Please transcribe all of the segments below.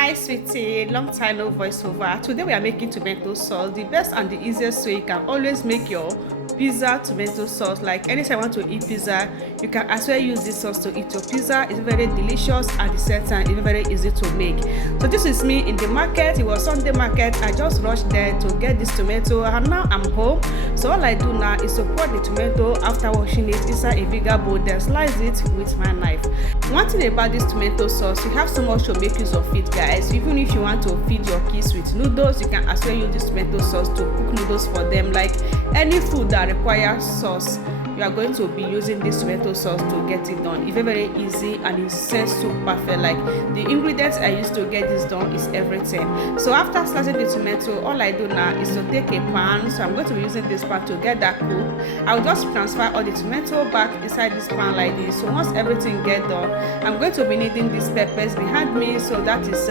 Hi sweetie, long time no voiceover. Today we are making tomato sauce, the best and the easiest way you can always make your pizza tomato sauce. Like anytime you want to eat pizza, you can as well use this sauce to eat your pizza. It's very delicious and at the same time it's very easy to make. So this is me in the market. It was Sunday market. I just rushed there to get this tomato and now I'm home. So all I do now is to pour the tomato after washing it inside a bigger bowl, then slice it with my knife. One thing about this tomato sauce, you have so much to make use of it, guys. Even if you want to feed your kids with noodles, you can as well use this tomato sauce to cook noodles for them. Like any food that requires sauce, you are going to be using this tomato sauce to get it done. It's very easy and it tastes so perfect. Like the ingredients I used to get this done is everything. So after slicing the tomato, all I do now is to take a pan. So I'm going to be using this pan to get that cooked. I'll just transfer all the tomato back inside this pan like this. So once everything get done, I'm going to be needing these peppers behind me. So that is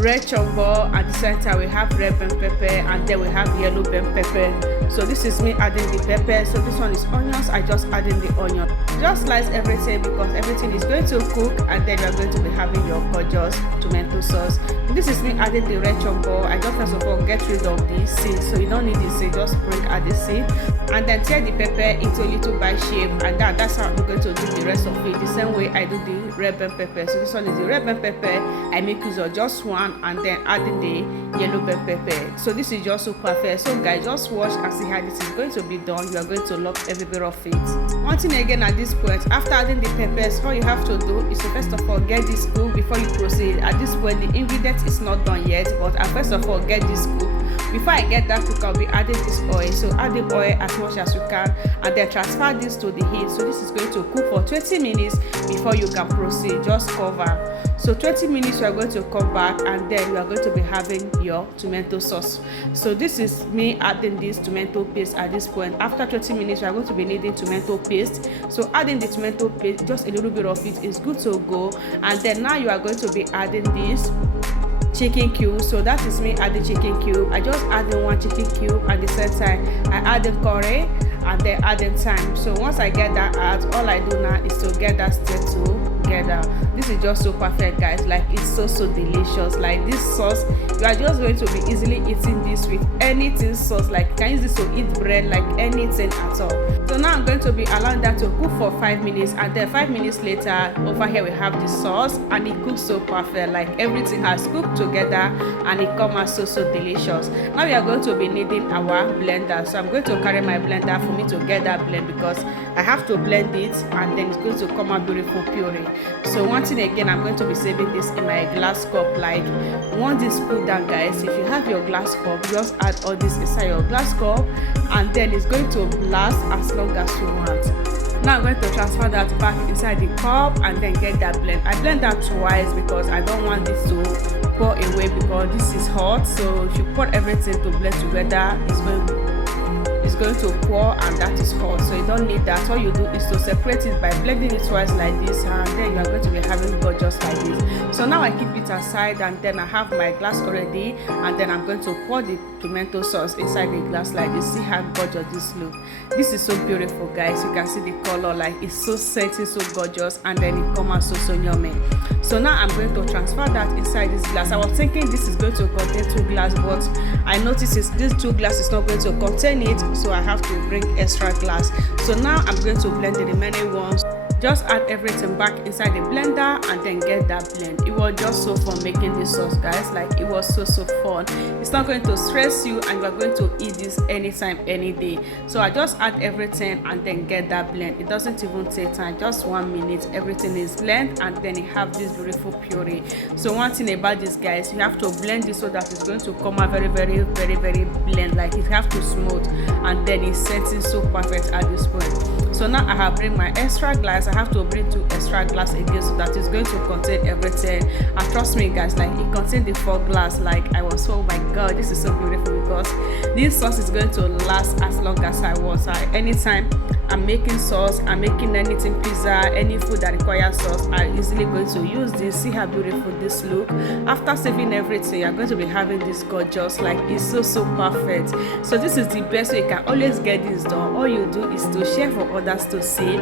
red chongo. At the center we have red bell pepper, and then we have yellow bell pepper. So this is me adding the pepper. So this one is onions. I just adding the onion. Just slice everything because everything is going to cook, and then you are going to be having your gorgeous tomato sauce. This is me adding the red chongo. I just first of all get rid of the seed, so you don't need the seed. Just bring out the seed and then tear the pepper into a little bite shape, and that's how I'm going to do the rest of it. The same way I do the red bell pepper. So this one is the red bell pepper. I make use of just one, and then adding the yellow bell pepper. So this is just so perfect. So guys, just watch and see how this is going to be done. You are going to love every bit of it. One thing again at this point, after adding the peppers, all you have to do is to first of all get this cooked before you proceed. At this point the ingredient is not done yet, but I first of all get this cooked. Before I get that cooked, I'll be adding this oil. So add the oil as much as you can, and then transfer this to the heat. So this is going to cook for 20 minutes before you can proceed. Just cover. So 20 minutes you are going to come back, and then you are going to be having your tomato sauce. So this is me adding this tomato paste at this point. After 20 minutes you are going to be needing tomato paste. So adding the tomato paste, just a little bit of it is good to go. And then now you are going to be adding this chicken cube. So that is me adding chicken cube. I just added one chicken cube. At the same time I added curry and then adding thyme. So once I get that out, all I do now is to get that stirred together. This is just so perfect, guys. Like it's so delicious. Like this sauce, you are just going to be easily eating this with anything sauce. Like you can use this to eat bread, like anything at all. So now I'm going to be allowing that to cook for 5 minutes, and then 5 minutes later over here we have the sauce, and it cooks so perfect. Like everything has cooked together and it comes out so delicious. Now we are going to be needing our blender. So I'm going to carry my blender for me to get that blend, because I have to blend it and then it's going to come out beautiful puree. So one thing again, I'm going to be saving this in my glass cup. Like once this cool down, guys, if you have your glass cup, just add all this inside your glass cup, and then it's going to last as long as you want. Now I'm going to transfer that back inside the cup and then get that blend. I blend that twice because I don't want this to pour away, because this is hot. So if you pour everything to blend together, it's going to pour, and that is hot, so you don't need that. All you do is to separate it by blending it twice like this, and then you are going to be having gorgeous like this. So now I keep it aside, and then I have my glass already, and then I'm going to pour the tomato sauce inside the glass like this. See how gorgeous this look. This is so beautiful, guys. You can see the color, like it's so sexy, so gorgeous, and then it comes out so yummy. So now I'm going to transfer that inside this glass. I was thinking this is going to contain 2 glasses, but I noticed this 2 glasses is not going to contain it, so I have to bring extra glass. So now I'm going to blend the remaining ones. Just add everything back inside the blender and then get that blend. It was just so fun making this sauce, guys. Like it was so fun. It's not going to stress you, and you are going to eat this anytime, any day. So I just add everything and then get that blend. It doesn't even take time, just 1 minute. Everything is blend, and then you have this beautiful puree. So one thing about this, guys, you have to blend this so that it's going to come out very blend. Like it have to smooth, and then it's setting so perfect at this point. So now I have bring my extra glass. I have to bring 2 extra glass again, so that is going to contain everything. And trust me, guys, like it contains the 4 glass. Like I was, oh my god, this is so beautiful, because this sauce is going to last as long as I want. So anytime I'm making sauce, I'm making anything, pizza, any food that requires sauce, I'm easily going to use this. See how beautiful this look. After saving everything, you're going to be having this gorgeous, like it's so perfect. So this is the best way you can always get this done. All you do is to share for others to see.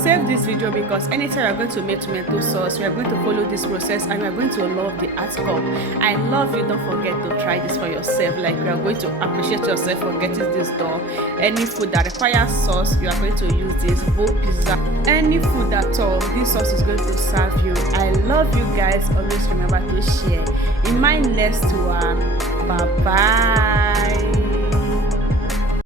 Save this video, because anytime you're going to make tomato sauce, we are going to follow this process and you're going to love the outcome. I love you. Don't forget to try this for yourself. Like, you are going to appreciate yourself for getting this done. Any food that requires sauce, you are going to use this. Both pizza, any food at all, this sauce is going to serve you. I love you guys. Always remember to share. In my next one, bye bye.